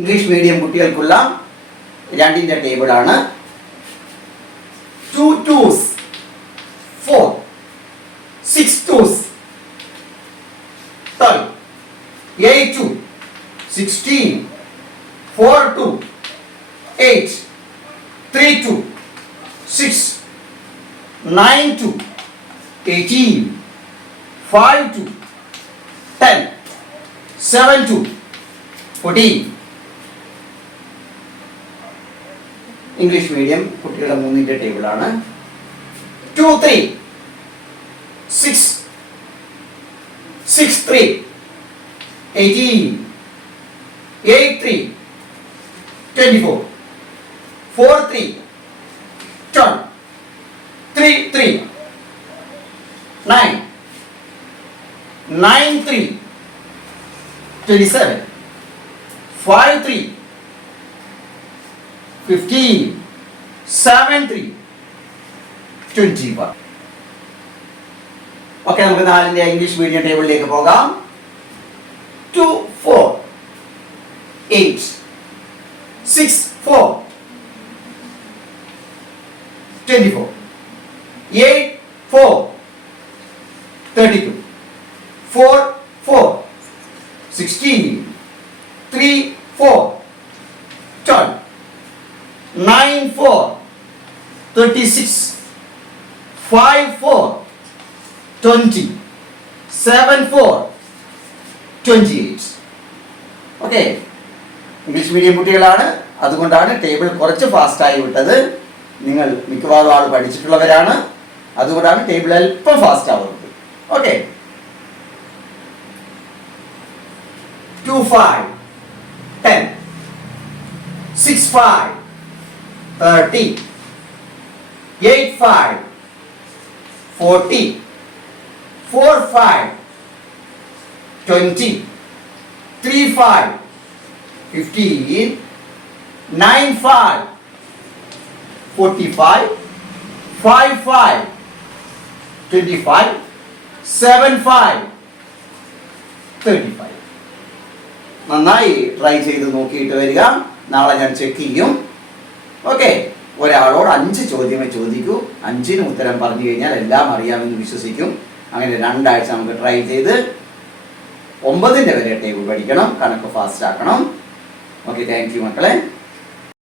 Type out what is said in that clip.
English medium കുട്ടികൾക്കുള്ള രണ്ടിൻ്റെ ടേബിളാണ്. 2 2s 4, 6 2s 12, 8 2 16, 4 2 8, 3 2 6, 9 2 18, 5 2 10, 7 2 14. English medium കുട്ടികളുടെ മൂന്നിൻ്റെ ടേബിളാണ്. 2 3 6, 6 3 18, 8 3 24, 4 3 12, 3 3 9, 9 3 27, 5 3 15, 7 3 21. ഓക്കെ, നമുക്ക് നാലിൻ്റെ ഇംഗ്ലീഷ് മീഡിയം ടേബിളിലേക്ക് പോകാം. 2 4 8, 6 4 24, 8 4 32, 4 4 16, 3 4 12, 9 4 36, 5 4 20, 7 4 28. ഓക്കെ, ഇംഗ്ലീഷ് മീഡിയം കുട്ടികളാണ്, അതുകൊണ്ടാണ് ടേബിൾ കുറച്ച് ഫാസ്റ്റായി വിട്ടത്. നിങ്ങൾ മിക്കവാറും ആൾ പഠിച്ചിട്ടുള്ളവരാണ്, അതുകൊണ്ടാണ് ടേബിൾ അല്പം ഫാസ്റ്റ് ആവുന്നത്. ഓക്കെ, 2 5 10, 6 5 30, 8 5 40, 4 5 20, 3 5 15, 9 5 45, 5 5 25, 7 5 35. നന്നായി ട്രൈ ചെയ്ത് നോക്കിയിട്ട് വരിക. നാളെ ഞാൻ ചെക്ക് ചെയ്യും. ഓക്കെ, ഒരാളോട് 5 ചോദ്യമേ ചോദിക്കൂ. 5ന് ഉത്തരം പറഞ്ഞു കഴിഞ്ഞാൽ എല്ലാം അറിയാമെന്ന് വിശ്വസിക്കും. അങ്ങനെ 2 ആഴ്ച നമുക്ക് ട്രൈ ചെയ്ത് 9ൻ്റെ വരെ ടേബിൾ പഠിക്കണം, കണക്ക് ഫാസ്റ്റ് ആക്കണം. ഓക്കെ, താങ്ക് യു മക്കളെ.